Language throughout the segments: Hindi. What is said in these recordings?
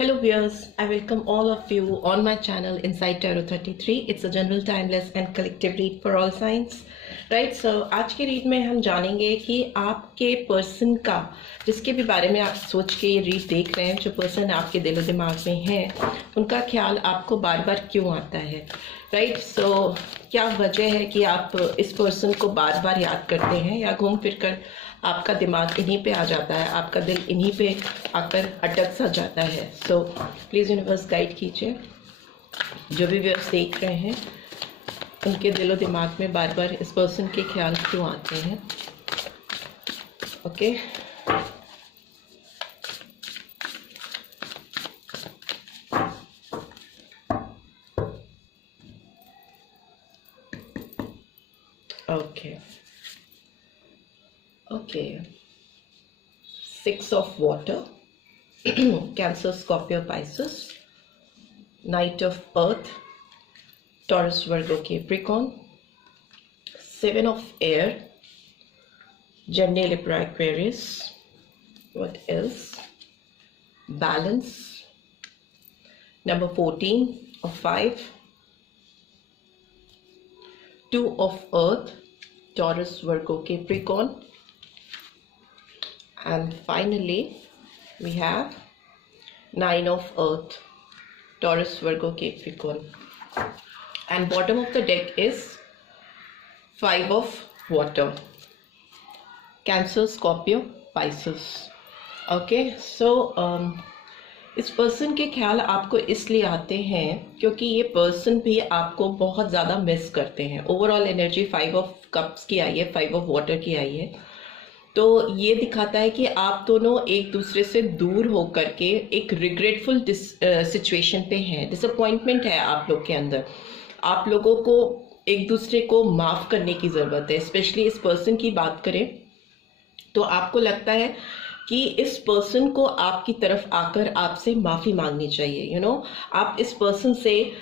Hello viewers, I welcome all of you on my channel Inside Tarot 33. It's a general, timeless and collective read for all signs. Right, so आज के रीड में हम जानेंगे कि आपके पर्सन का, जिसके भी बारे में आप सोच के ये रीड देख रहे हैं, जो पर्सन आपके दिलो दिमाग में है, उनका ख्याल आपको बार बार क्यों आता है। राइट, सो क्या वजह है कि आप इस पर्सन को बार बार याद करते हैं या घूम फिर कर आपका दिमाग इन्हीं पे आ जाता है, आपका दिल इन्हीं पे आकर अटक सा जाता है। सो प्लीज़ यूनिवर्स गाइड कीजिए, जो भी व्यूअर्स देख रहे हैं उनके दिलो दिमाग में बार बार इस पर्सन के ख्याल क्यों आते हैं। Okay, okay okay, 6 of water, Cancer, Scorpio, Pisces, Knight of Earth, Taurus, Virgo, Capricorn, 7 of air, Gemini, Libra, Aquarius. What else? Balance, number 14 of 5, 2 of earth, Taurus, Virgo, Capricorn, and finally we have 9 of earth, Taurus, Virgo, Capricorn, and bottom of the deck is 5 of water, Cancer, Scorpio, Pisces. Okay, so इस पर्सन के ख्याल आपको इसलिए आते हैं क्योंकि ये पर्सन भी आपको बहुत ज़्यादा मिस करते हैं। ओवरऑल एनर्जी 5 ऑफ कप्स की आई है, 5 ऑफ वाटर की आई है, तो ये दिखाता है कि आप दोनों एक दूसरे से दूर होकर के एक रिग्रेटफुल सिचुएशन पे हैं। डिसअपॉइंटमेंट है आप लोग के अंदर। आप लोगों को एक दूसरे को माफ़ करने की ज़रूरत है। स्पेशली इस पर्सन की बात करें तो आपको लगता है कि इस पर्सन को आपकी तरफ आकर आपसे माफ़ी मांगनी चाहिए। आप इस पर्सन से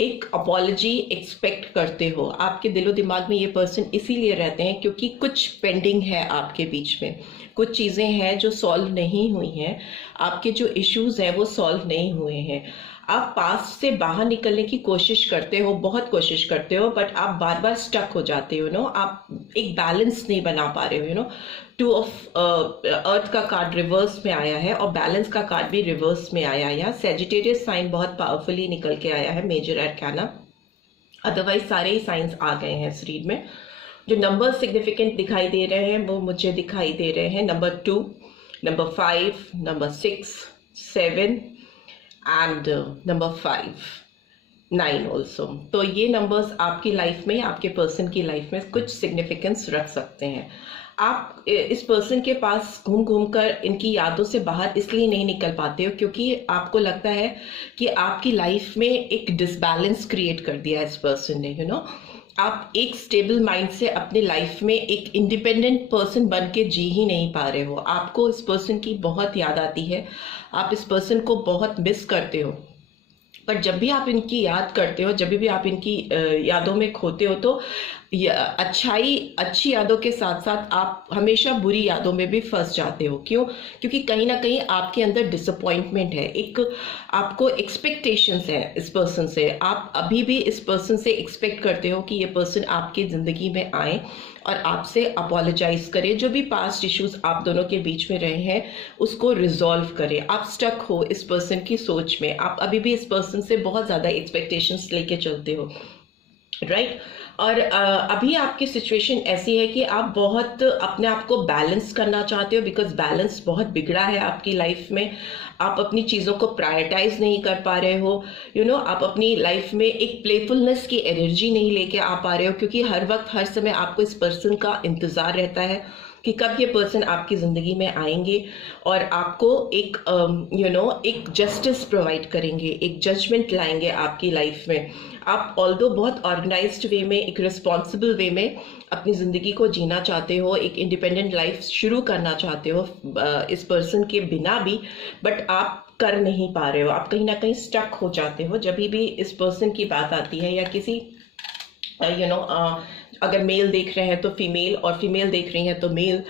एक अपॉलजी एक्सपेक्ट करते हो। आपके दिलो दिमाग में ये पर्सन इसीलिए रहते हैं क्योंकि कुछ पेंडिंग है आपके बीच में, कुछ चीज़ें हैं जो सॉल्व नहीं हुई हैं, आपके जो इश्यूज हैं वो सॉल्व नहीं हुए हैं। आप पास्ट से बाहर निकलने की कोशिश करते हो, बहुत कोशिश करते हो, बट आप बार बार स्टक हो जाते हो। आप एक बैलेंस नहीं बना पा रहे हो। 2 ऑफ अर्थ का कार्ड रिवर्स में आया है और बैलेंस का कार्ड भी रिवर्स में आया है। सेजिटेरियस साइन बहुत पावरफुली निकल के आया है, मेजर अरकाना। अदरवाइज सारे ही साइंस आ गए हैं इस रीड में। जो नंबर सिग्निफिकेंट दिखाई दे रहे हैं वो मुझे दिखाई दे रहे हैं number 2, number 5, number 6, 7 and number 5, 9 also. तो ये नंबर्स आपकी लाइफ में, आपके पर्सन की लाइफ में कुछ सिग्निफिकेंस रख सकते हैं। आप इस पर्सन के पास घूम घूम कर इनकी यादों से बाहर इसलिए नहीं निकल पाते हो क्योंकि आपको लगता है कि आपकी लाइफ में एक डिसबैलेंस क्रिएट कर दिया है इस पर्सन ने। आप एक स्टेबल माइंड से अपनी लाइफ में एक इंडिपेंडेंट पर्सन बन के जी ही नहीं पा रहे हो। आपको इस पर्सन की बहुत याद आती है, आप इस पर्सन को बहुत मिस करते हो, पर जब भी आप इनकी याद करते हो, जब भी आप इनकी यादों में खोते हो, तो अच्छी यादों के साथ साथ आप हमेशा बुरी यादों में भी फंस जाते हो। क्यों? क्योंकि कहीं ना कहीं आपके अंदर डिसअपॉइंटमेंट है, एक आपको एक्सपेक्टेशंस है इस पर्सन से। आप अभी भी इस पर्सन से एक्सपेक्ट करते हो कि ये पर्सन आपकी ज़िंदगी में आए और आपसे अपोलोजाइज करे, जो भी पास्ट इश्यूज आप दोनों के बीच में रहे हैं उसको रिजॉल्व करे। आप स्टक हो इस पर्सन की सोच में, आप अभी भी इस पर्सन से बहुत ज़्यादा एक्सपेक्टेशंस लेके चलते हो। राइट, और अभी आपकी सिचुएशन ऐसी है कि आप बहुत अपने आप को बैलेंस करना चाहते हो, बिकॉज बैलेंस बहुत बिगड़ा है आपकी लाइफ में। आप अपनी चीज़ों को प्रायोरिटाइज नहीं कर पा रहे हो। आप अपनी लाइफ में एक प्लेफुलनेस की एनर्जी नहीं लेके आ पा रहे हो क्योंकि हर वक्त हर समय आपको इस पर्सन का इंतज़ार रहता है कि कब ये पर्सन आपकी ज़िंदगी में आएंगे और आपको एक एक जस्टिस प्रोवाइड करेंगे, एक जजमेंट लाएंगे आपकी लाइफ में। आप ऑल्दो बहुत ऑर्गेनाइज्ड वे में, एक रिस्पॉन्सिबल वे में अपनी ज़िंदगी को जीना चाहते हो, एक इंडिपेंडेंट लाइफ शुरू करना चाहते हो इस पर्सन के बिना भी, बट आप कर नहीं पा रहे हो। आप कहीं ना कहीं स्टक हो जाते हो जब भी इस पर्सन की बात आती है, या किसी अगर मेल देख रहे हैं तो फीमेल, और फीमेल देख रही हैं तो मेल,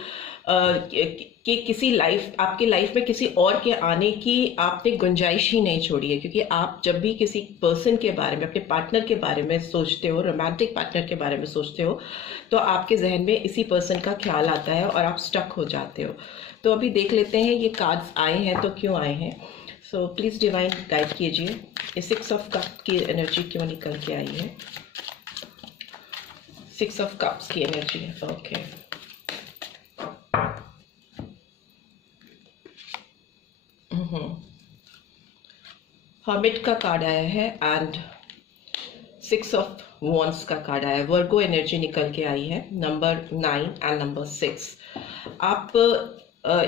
कि आपके लाइफ में किसी और के आने की आपने गुंजाइश ही नहीं छोड़ी है, क्योंकि आप जब भी किसी पर्सन के बारे में, अपने पार्टनर के बारे में सोचते हो, रोमांटिक पार्टनर के बारे में सोचते हो, तो आपके जहन में इसी पर्सन का ख्याल आता है और आप स्टक हो जाते हो। तो अभी देख लेते हैं ये कार्ड्स आए हैं तो क्यों आए हैं। सो प्लीज़ डिवाइन गाइड कीजिए, ये 6 ऑफ कप की एनर्जी क्यों निकल के आई है। 6 ऑफ कप्स की एनर्जी, ओके। हर्मिट का कार्ड आया है एंड 6 ऑफ वॉन्ड्स का कार्ड आया है। वर्गो एनर्जी निकल के आई है, नंबर 9 एंड नंबर 6। आप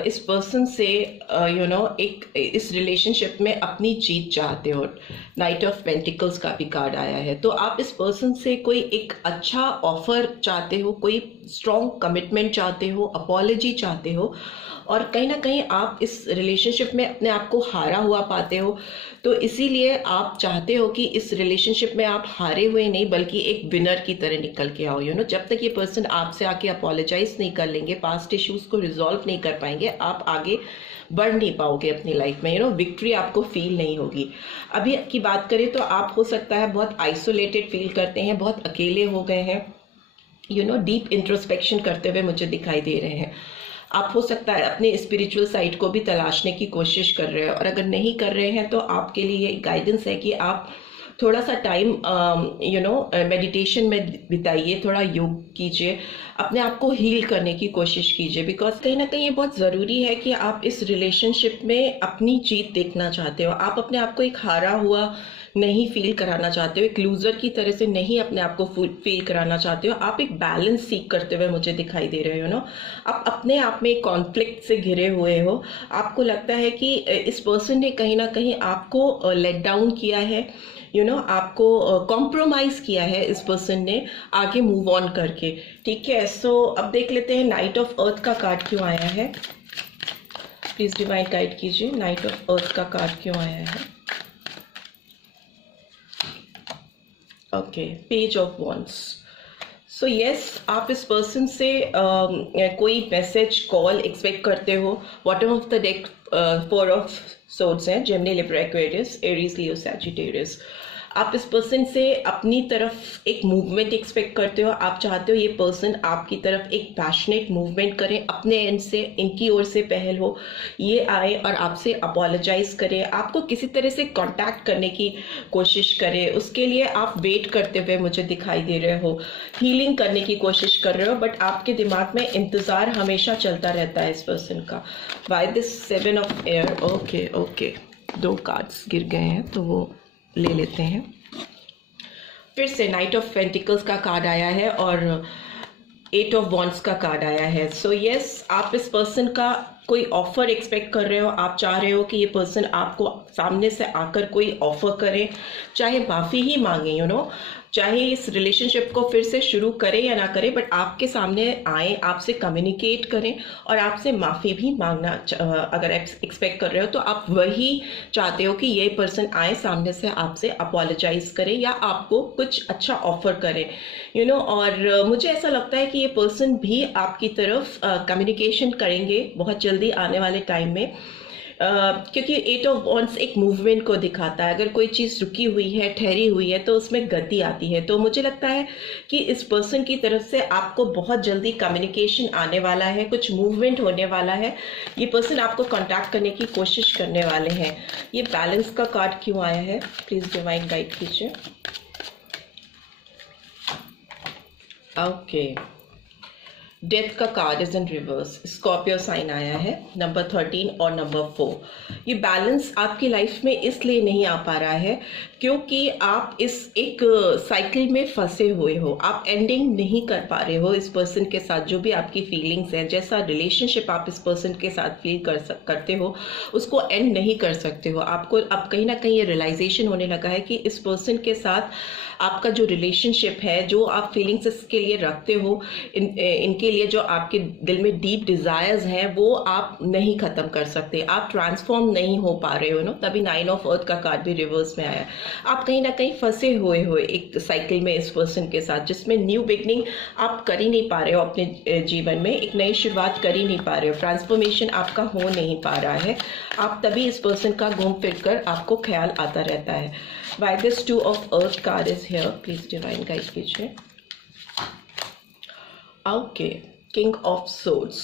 इस पर्सन से एक इस रिलेशनशिप में अपनी जीत चाहते हो। नाइट ऑफ पेंटिकल्स का भी कार्ड आया है। तो आप इस पर्सन से कोई एक अच्छा ऑफर चाहते हो, कोई स्ट्रॉन्ग कमिटमेंट चाहते हो, अपॉलजी चाहते हो, और कहीं ना कहीं आप इस रिलेशनशिप में अपने आप को हारा हुआ पाते हो। तो इसीलिए आप चाहते हो कि इस रिलेशनशिप में आप हारे हुए नहीं बल्कि एक विनर की तरह निकल के आओ। जब तक ये पर्सन आपसे आके अपोलोजाइज नहीं कर लेंगे, पास्ट इश्यूज को रिजॉल्व नहीं कर पाएंगे, आप आगे बढ़ नहीं पाओगे अपनी लाइफ में। विक्ट्री आपको फील नहीं होगी। अभी की बात करें तो आप हो सकता है बहुत आइसोलेटेड फील करते हैं, बहुत अकेले हो गए हैं, डीप इंट्रोस्पेक्शन करते हुए मुझे दिखाई दे रहे हैं। आप हो सकता है अपने स्पिरिचुअल साइड को भी तलाशने की कोशिश कर रहे हैं, और अगर नहीं कर रहे हैं तो आपके लिए गाइडेंस है कि आप थोड़ा सा टाइम मेडिटेशन में बिताइए, थोड़ा योग कीजिए, अपने आप को हील करने की कोशिश कीजिए। बिकॉज कहीं ना कहीं ये बहुत ज़रूरी है कि आप इस रिलेशनशिप में अपनी जीत देखना चाहते हो। आप अपने आप को एक हारा हुआ नहीं फील कराना चाहते हो, एक लूज़र की तरह से नहीं अपने आप को फील कराना चाहते हो। आप एक बैलेंस सीख करते हुए मुझे दिखाई दे रहे हो। आप अपने आप में कॉन्फ्लिक्ट से घिरे हुए हो। आपको लगता है कि इस पर्सन ने कहीं ना कहीं आपको लेट डाउन किया है, आपको कॉम्प्रोमाइज किया है इस पर्सन ने आगे मूव ऑन करके। ठीक है, सो अब देख लेते हैं नाइट ऑफ अर्थ का कार्ड क्यों आया है। प्लीज डिवाइन गाइड कीजिए, नाइट ऑफ अर्थ का कार्ड क्यों आया है। Okay, page of wands. So yes, आप इस पर्सन से कोई मैसेज, कॉल एक्सपेक्ट करते हो। Bottom of the deck 4 of swords हैं, जेमिनी, लिब्रा, एक्वेरियस, एरीज, लियो, सैजिटेरियस। आप इस पर्सन से अपनी तरफ एक मूवमेंट एक्सपेक्ट करते हो। आप चाहते हो ये पर्सन आपकी तरफ एक पैशनेट मूवमेंट करें, अपने एंड से, इनकी ओर से पहल हो, ये आए और आपसे अपोलोजाइज करें, आपको किसी तरह से कांटेक्ट करने की कोशिश करें। उसके लिए आप वेट करते हुए मुझे दिखाई दे रहे हो, हीलिंग करने की कोशिश कर रहे हो, बट आपके दिमाग में इंतज़ार हमेशा चलता रहता है इस पर्सन का। By this 7 of air, okay, 2 cards गिर गए हैं तो वो ले लेते हैं। फिर से नाइट ऑफ पेंटिकल्स का कार्ड आया है और 8 ऑफ वॉन्ड्स का कार्ड आया है। सो यस, आप इस पर्सन का कोई ऑफर एक्सपेक्ट कर रहे हो। आप चाह रहे हो कि ये पर्सन आपको सामने से आकर कोई ऑफर करे, चाहे माफ़ी ही मांगे, चाहे इस रिलेशनशिप को फिर से शुरू करें या ना करें, बट आपके सामने आए, आपसे कम्युनिकेट करें और आपसे माफ़ी भी मांगना अगर एक्सपेक्ट कर रहे हो तो आप वही चाहते हो कि ये पर्सन आए, सामने से आपसे अपोलोजाइज करे या आपको कुछ अच्छा ऑफर करे, और मुझे ऐसा लगता है कि ये पर्सन भी आपकी तरफ कम्युनिकेशन करेंगे बहुत जल्दी आने वाले टाइम में। क्योंकि 8 ऑफ वॉन्ड्स एक मूवमेंट को दिखाता है। अगर कोई चीज़ रुकी हुई है, ठहरी हुई है, तो उसमें गति आती है। तो मुझे लगता है कि इस पर्सन की तरफ से आपको बहुत जल्दी कम्युनिकेशन आने वाला है, कुछ मूवमेंट होने वाला है। ये पर्सन आपको कांटेक्ट करने की कोशिश करने वाले हैं। ये बैलेंस का कार्ड क्यों आया है, प्लीज़ डिवाइन गाइड कीजिए। ओके, डेथ का card is in reverse, Scorpio sign आया है, नंबर 13 और नंबर 4। ये बैलेंस आपकी लाइफ में इसलिए नहीं आ पा रहा है क्योंकि आप इस एक साइकिल में फंसे हुए हो। आप एंडिंग नहीं कर पा रहे हो इस पर्सन के साथ। जो भी आपकी फीलिंग्स हैं, जैसा रिलेशनशिप आप इस पर्सन के साथ फील करते हो, उसको एंड नहीं कर सकते हो। आपको अब कहीं ना कहीं ये रियलाइजेशन होने लगा है कि इस पर्सन के साथ आपका जो रिलेशनशिप है, जो आप फीलिंग्स इसके लिए रखते हो, इनके लिए जो आपके दिल में डीप डिजायर्स हैं वो आप नहीं खत्म कर सकते, आप ट्रांसफॉर्म नहीं हो पा रहे हो नो, तभी 9 ऑफ अर्थ का कार्ड भी रिवर्स में आया। आप कहीं ना कहीं फंसे हुए एक साइकिल में इस पर्सन के साथ, जिसमें न्यू बिगनिंग आप कर ही नहीं पा रहे हो, अपने जीवन में एक नई शुरुआत कर ही नहीं पा रहे हो, ट्रांसफॉर्मेशन आपका हो नहीं पा रहा है। आप तभी इस पर्सन का घूम फिर कर आपको ख्याल आता रहता है। Why this 2 of earth card is here? Please divine guide कीजिए। Okay, King of Swords.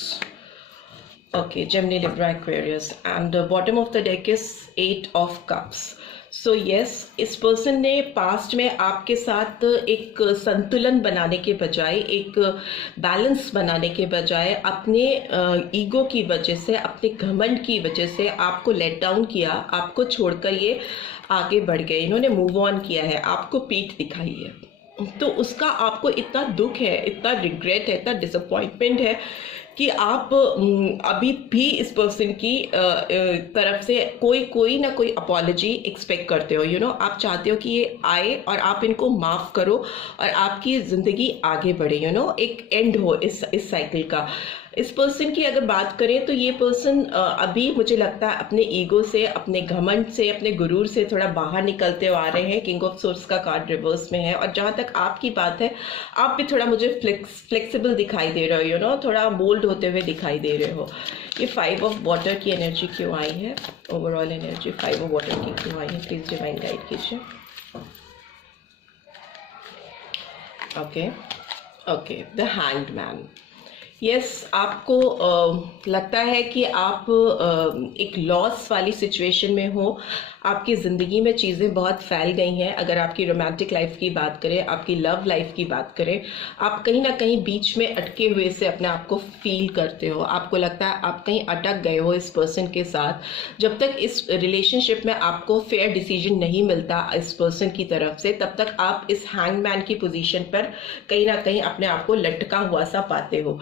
Okay, Gemini, Libra, Aquarius, and the bottom of the deck is 8 of Cups. So yes, इस पर्सन ने पास्ट में आपके साथ एक संतुलन बनाने के बजाय, एक बैलेंस बनाने के बजाय, अपने ईगो की वजह से, अपने घमंड की वजह से आपको लेट डाउन किया, आपको छोड़कर ये आगे बढ़ गए, इन्होंने मूव ऑन किया है, आपको पीठ दिखाई है। तो उसका आपको इतना दुख है, इतना रिग्रेट है, इतना डिसअपॉइंटमेंट है कि आप अभी भी इस पर्सन की तरफ से कोई ना कोई अपॉलजी एक्सपेक्ट करते हो। यू नो, आप चाहते हो कि ये आए और आप इनको माफ़ करो और आपकी ज़िंदगी आगे बढ़े। यू नो, एक एंड हो इस साइकिल का। इस पर्सन की अगर बात करें तो ये पर्सन अभी मुझे लगता है अपने ईगो से, अपने घमंड से, अपने गुरूर से थोड़ा बाहर निकलते हुए आ रहे हैं। किंग ऑफ सोर्ड्स का कार्ड रिवर्स में है। और जहाँ तक आपकी बात है, आप भी थोड़ा मुझे फ्लेक्सिबल दिखाई दे रहे हो, यू नो, थोड़ा बोल्ड होते हुए दिखाई दे रहे हो। ये 5 ऑफ वाटर की एनर्जी क्यों आई है? ओवरऑल एनर्जी 5 ऑफ वाटर की क्यों आई है? प्लीज डिवाइन गाइड कीजिए। Okay, the hanged man. Yes, आपको लगता है कि आप एक लॉस वाली सिचुएशन में हो, आपकी ज़िंदगी में चीज़ें बहुत फैल गई हैं। अगर आपकी रोमांटिक लाइफ की बात करें, आपकी लव लाइफ की बात करें, आप कहीं ना कहीं बीच में अटके हुए से अपने आप को फील करते हो। आपको लगता है आप कहीं अटक गए हो इस पर्सन के साथ। जब तक इस रिलेशनशिप में आपको फेयर डिसीजन नहीं मिलता इस पर्सन की तरफ से, तब तक आप इस हैंगमैन की पोजीशन पर कहीं ना कहीं अपने आप को लटका हुआ सा पाते हो।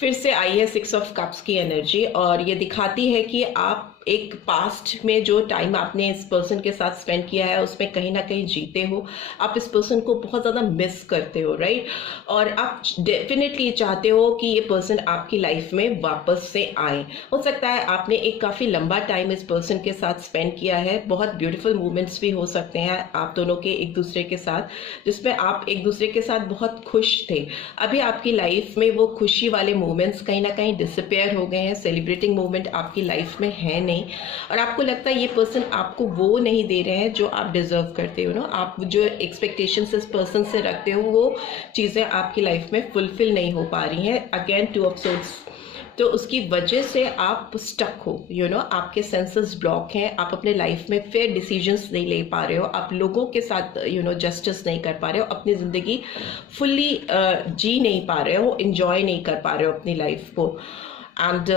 फिर से आई है 6 ऑफ कप्स की एनर्जी और ये दिखाती है कि आप एक पास्ट में जो टाइम आपने इस पर्सन के साथ स्पेंड किया है उसमें कहीं ना कहीं जीते हो। आप इस पर्सन को बहुत ज़्यादा मिस करते हो, राइट? और आप डेफिनेटली चाहते हो कि ये पर्सन आपकी लाइफ में वापस से आए। हो सकता है आपने एक काफ़ी लंबा टाइम इस पर्सन के साथ स्पेंड किया है, बहुत ब्यूटीफुल मोमेंट्स भी हो सकते हैं आप दोनों के एक दूसरे के साथ, जिसमें आप एक दूसरे के साथ बहुत खुश थे। अभी आपकी लाइफ में वो खुशी वाले मोमेंट्स कहीं ना कहीं डिसअपेयर हो गए हैं। सेलिब्रेटिंग मोमेंट आपकी लाइफ में है नहीं और आपको लगता है ये पर्सन आपको वो नहीं दे रहे हैं जो आप डिजर्व करते हो ना। आप जो एक्सपेक्टेशंस इस पर्सन से रखते हो वो चीज़ें आपकी लाइफ में फुलफिल नहीं हो पा रही हैं। अगेन 2 ऑफ सोर्ड्स, तो उसकी वजह से आप स्टक हो, यू नो, आपके सेंसेस ब्लॉक हैं, आप अपने लाइफ में फेयर डिसीजंस नहीं ले पा रहे हो, आप लोगों के साथ यू नो जस्टिस नहीं कर पा रहे हो, अपनी ज़िंदगी फुल्ली जी नहीं पा रहे हो, इंजॉय नहीं कर पा रहे हो अपनी लाइफ को। एंड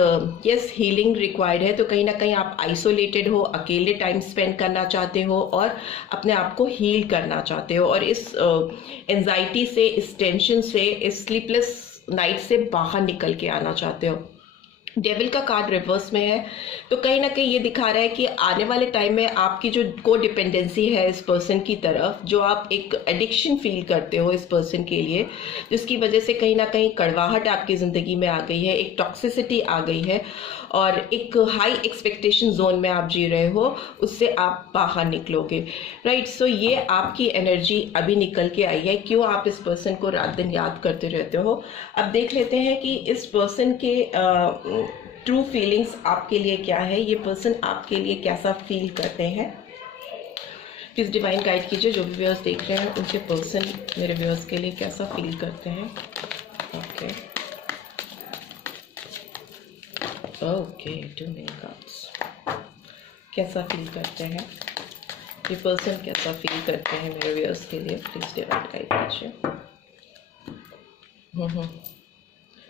यस, हीलिंग रिक्वायर्ड है। तो कहीं ना कहीं आप आइसोलेटेड हो, अकेले टाइम स्पेंड करना चाहते हो और अपने आप को हील करना चाहते हो और इस एंजाइटी से, इस टेंशन से, इस स्लीपलेस नाइट से बाहर निकल के आना चाहते हो। डेविल का कार्ड रिवर्स में है, तो कहीं ना कहीं ये दिखा रहा है कि आने वाले टाइम में आपकी जो को डिपेंडेंसी है इस पर्सन की तरफ, जो आप एक एडिक्शन फील करते हो इस पर्सन के लिए, जिसकी वजह से कहीं ना कहीं कड़वाहट आपकी ज़िंदगी में आ गई है, एक टॉक्सिसिटी आ गई है और एक हाई एक्सपेक्टेशन जोन में आप जी रहे हो, उससे आप बाहर निकलोगे, राइट? सो ये आपकी एनर्जी अभी निकल के आई है। क्यों आप इस पर्सन को रात दिन याद करते रहते हो? अब देख लेते हैं कि इस पर्सन के ट्रू फीलिंग्स आपके लिए क्या है, ये पर्सन आपके लिए कैसा फील करते हैं। प्लीज डिवाइन गाइड कीजिए। जो भी व्यूअर्स देख रहे हैं उनके पर्सन मेरे व्यूअर्स के लिए कैसा फील करते हैं। Okay, 2 main cards. कैसा फील करते हैं ये पर्सन, कैसा फील करते हैं मेरे व्यूअर्स के लिए। प्लीज डिवाइन गाइड कीजिए।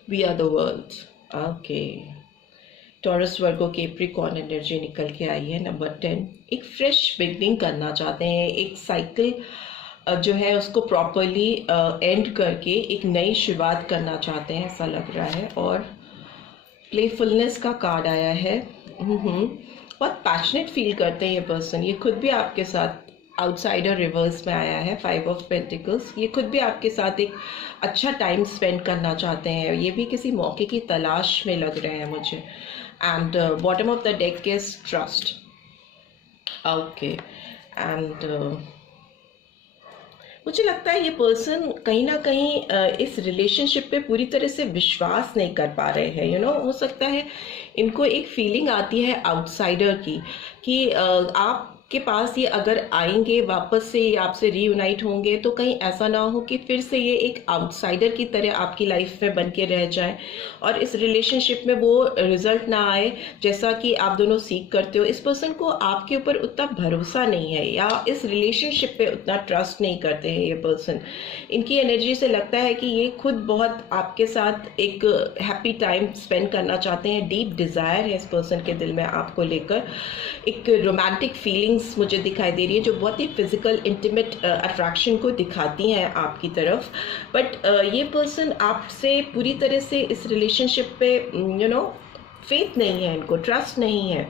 We are the world. Okay, Taurus, Virgo, Capricorn energy निकल के आई है। नंबर 10, एक फ्रेश बिगनिंग करना चाहते हैं, एक साइकिल जो है उसको प्रॉपरली एंड करके एक नई शुरुआत करना चाहते हैं, ऐसा लग रहा है। और प्लेफुलनेस का कार्ड आया है। बहुत पैशनेट फील करते हैं ये पर्सन, ये खुद भी आपके साथ आउटसाइडर रिवर्स में आया है, 5 ऑफ पेंटिकल्स। ये खुद भी आपके साथ एक अच्छा टाइम स्पेंड करना चाहते हैं, ये भी किसी मौके की तलाश में लग रहे हैं मुझे। And bottom of the deck is trust. Okay, and मुझे लगता है ये पर्सन कहीं ना कहीं इस रिलेशनशिप पे पूरी तरह से विश्वास नहीं कर पा रहे हैं। हो सकता है इनको एक फीलिंग आती है आउटसाइडर की कि आपके पास ये अगर आएंगे वापस से, ये आपसे रीयूनाइट होंगे, तो कहीं ऐसा ना हो कि फिर से ये एक आउटसाइडर की तरह आपकी लाइफ में बन के रह जाए और इस रिलेशनशिप में वो रिजल्ट ना आए जैसा कि आप दोनों सीख करते हो। इस पर्सन को आपके ऊपर उतना भरोसा नहीं है या इस रिलेशनशिप पे उतना ट्रस्ट नहीं करते हैं ये पर्सन। इनकी एनर्जी से लगता है कि ये खुद बहुत आपके साथ एक हैप्पी टाइम स्पेंड करना चाहते हैं। डीप डिज़ायर है इस पर्सन के दिल में आपको लेकर, एक रोमांटिक फीलिंग्स मुझे दिखाई दे रही है जो बहुत ही फिजिकल इंटीमेट अट्रैक्शन को दिखाती हैं आपकी तरफ। बट ये पर्सन आपसे पूरी तरह से इस रिलेशनशिप पे फेथ नहीं है, इनको ट्रस्ट नहीं है,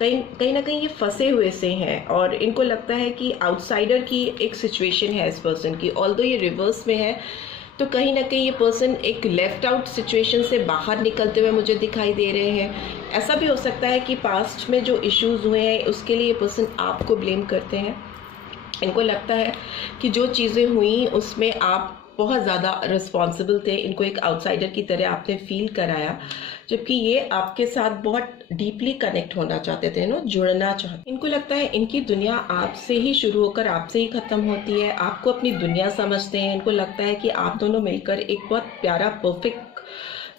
कहीं ना कहीं ये फंसे हुए से हैं और इनको लगता है कि आउटसाइडर की एक सिचुएशन है इस पर्सन की। ऑल्दो ये रिवर्स में है तो कहीं ना कहीं ये पर्सन एक लेफ्ट आउट सिचुएशन से बाहर निकलते हुए मुझे दिखाई दे रहे हैं। ऐसा भी हो सकता है कि पास्ट में जो इश्यूज हुए हैं उसके लिए ये पर्सन आपको ब्लेम करते हैं। इनको लगता है कि जो चीज़ें हुई उसमें आप बहुत ज़्यादा रिस्पॉन्सिबल थे, इनको एक आउटसाइडर की तरह आपने फील कराया, जबकि ये आपके साथ बहुत डीपली कनेक्ट होना चाहते थे, जुड़ना चाहते। इनको लगता है इनकी दुनिया आपसे ही शुरू होकर आपसे ही ख़त्म होती है, आपको अपनी दुनिया समझते हैं। इनको लगता है कि आप दोनों मिलकर एक बहुत प्यारा परफेक्ट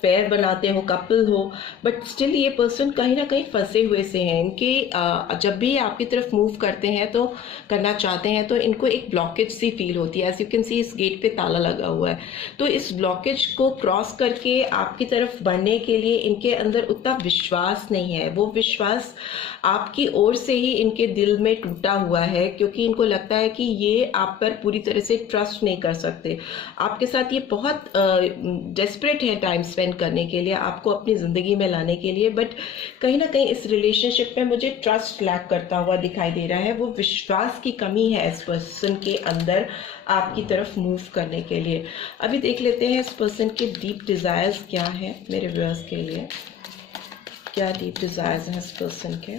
पेयर बनाते हो, कपल हो, बट स्टिल ये पर्सन कहीं ना कहीं फंसे हुए से हैं। इनके जब भी आपकी तरफ मूव करते हैं तो करना चाहते हैं तो इनको एक ब्लॉकेज सी फील होती है। एज यू कैन सी इस गेट पे ताला लगा हुआ है, तो इस ब्लॉकेज को क्रॉस करके आपकी तरफ बढ़ने के लिए इनके अंदर उतना विश्वास नहीं है। वो विश्वास आपकी ओर से ही इनके दिल में टूटा हुआ है, क्योंकि इनको लगता है कि ये आप पर पूरी तरह से ट्रस्ट नहीं कर सकते। आपके साथ ये बहुत डेस्परेट है टाइम स्पेंड करने के लिए, आपको अपनी ज़िंदगी में लाने के लिए, बट कहीं ना कहीं इस रिलेशनशिप में मुझे ट्रस्ट लैक करता हुआ दिखाई दे रहा है। वो विश्वास की कमी है इस पर्सन के अंदर आपकी तरफ मूव करने के लिए। अभी देख लेते हैं इस पर्सन के डीप डिज़ायर्स क्या है मेरे व्यूअर्स के लिए। क्या डीप डिज़ायर्स हैं इस पर्सन के?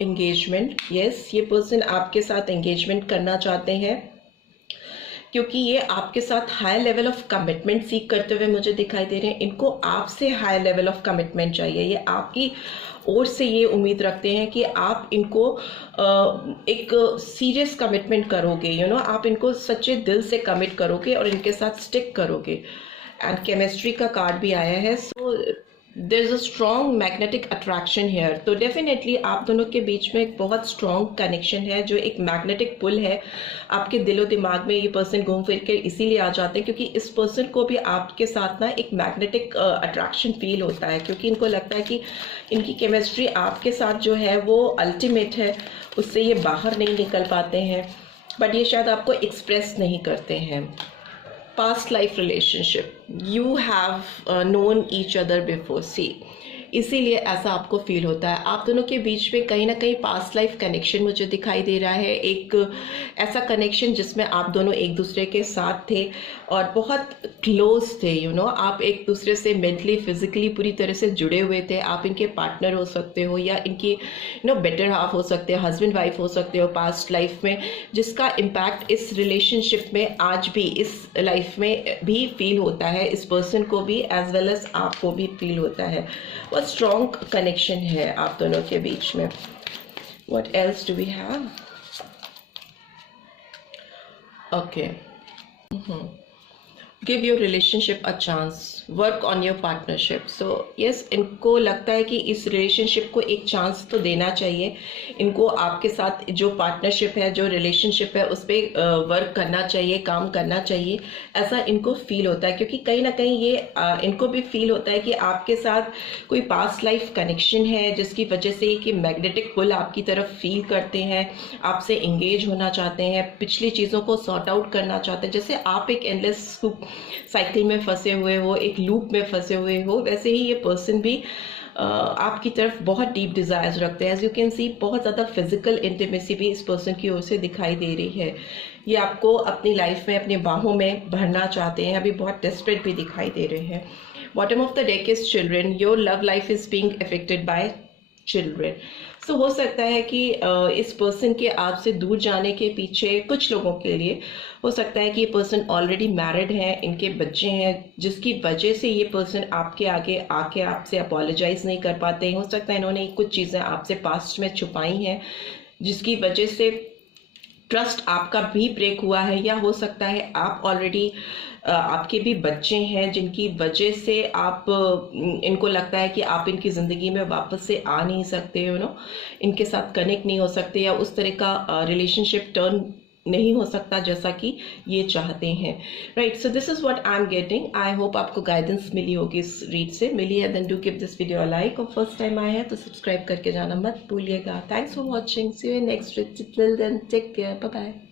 एंगेजमेंट, यस, ये पर्सन आपके साथ एंगेजमेंट करना चाहते हैं क्योंकि ये आपके साथ हाई लेवल ऑफ कमिटमेंट सीख करते हुए मुझे दिखाई दे रहे हैं। इनको आपसे हाई लेवल ऑफ कमिटमेंट चाहिए, ये आपकी ओर से ये उम्मीद रखते हैं कि आप इनको एक सीरियस कमिटमेंट करोगे, आप इनको सच्चे दिल से कमिट करोगे और इनके साथ स्टिक करोगे। एंड केमिस्ट्री का कार्ड भी आया है, so there is a strong magnetic attraction here. तो डेफिनेटली आप दोनों के बीच में एक बहुत स्ट्रॉन्ग कनेक्शन है, जो एक मैग्नेटिक पुल है आपके दिलो दिमाग में। ये पर्सन घूम फिर के इसीलिए आ जाते हैं क्योंकि इस पर्सन को भी आपके साथ ना एक मैग्नेटिक अट्रैक्शन फील होता है, क्योंकि इनको लगता है कि इनकी केमिस्ट्री आपके साथ जो है वो अल्टीमेट है, उससे ये बाहर नहीं निकल पाते हैं, बट ये शायद आपको एक्सप्रेस नहीं करते हैं। Past life relationship, you have known each other before. See, इसीलिए ऐसा आपको फील होता है। आप दोनों के बीच में कहीं ना कहीं पास्ट लाइफ कनेक्शन मुझे दिखाई दे रहा है, एक ऐसा कनेक्शन जिसमें आप दोनों एक दूसरे के साथ थे और बहुत क्लोज थे। आप एक दूसरे से मेंटली फिजिकली पूरी तरह से जुड़े हुए थे। आप इनके पार्टनर हो सकते हो या इनकी बेटर हाफ हो सकते हो, हस्बैंड वाइफ हो सकते हो पास्ट लाइफ में, जिसका इम्पैक्ट इस रिलेशनशिप में आज भी इस लाइफ में भी फील होता है। इस पर्सन को भी एज वेल एज आपको भी फील होता है। बहुत स्ट्रॉन्ग कनेक्शन है आप दोनों के बीच में। What else do we have? Okay. Give your relationship a chance. Work on your partnership. So yes, इनको लगता है कि इस रिलेशनशिप को एक चांस तो देना चाहिए। इनको आपके साथ जो पार्टनरशिप है, जो रिलेशनशिप है, उस पर वर्क करना चाहिए, काम करना चाहिए, ऐसा इनको फील होता है। क्योंकि कहीं ना कहीं ये इनको भी फील होता है कि आपके साथ कोई पास्ट लाइफ कनेक्शन है, जिसकी वजह से कि मैग्नेटिक पुल आपकी तरफ फील करते हैं, आपसे इंगेज होना चाहते हैं, पिछली चीज़ों को सॉर्ट आउट करना चाहते हैं। जैसे आप एक एंडलेस साइकिल में फंसे हुए हो, एक लूप में फंसे हुए हो, वैसे ही ये पर्सन भी आपकी तरफ बहुत डीप डिज़ायर्स रखते हैं। एज यू कैन सी बहुत ज़्यादा फिजिकल इंटीमेसी भी इस पर्सन की ओर से दिखाई दे रही है। ये आपको अपनी लाइफ में अपनी बाहों में भरना चाहते हैं, अभी बहुत डेस्परेट भी दिखाई दे रहे हैं। Bottom of the deck is children, your love life is being affected by children. So हो सकता है कि इस पर्सन के आपसे दूर जाने के पीछे कुछ लोगों के लिए हो सकता है कि ये पर्सन ऑलरेडी मैरिड है, इनके बच्चे हैं, जिसकी वजह से ये पर्सन आपके आगे आके आपसे अपोलोजाइज नहीं कर पाते। हो सकता है इन्होंने कुछ चीज़ें आपसे पास्ट में छुपाई हैं, जिसकी वजह से ट्रस्ट आपका भी ब्रेक हुआ है। या हो सकता है आप ऑलरेडी आपके भी बच्चे हैं, जिनकी वजह से आप इनको लगता है कि आप इनकी ज़िंदगी में वापस से आ नहीं सकते, इनके साथ कनेक्ट नहीं हो सकते, या उस तरह का रिलेशनशिप टर्न नहीं हो सकता जैसा कि ये चाहते हैं। Right, so this is what I am getting. I hope आपको गाइडेंस मिली होगी इस रीड से। मिली है then do give this video a like, और फर्स्ट टाइम आए हैं तो सब्सक्राइब करके जाना मत भूलिएगा। Thanks for watching, see you next read, till then take care, bye bye.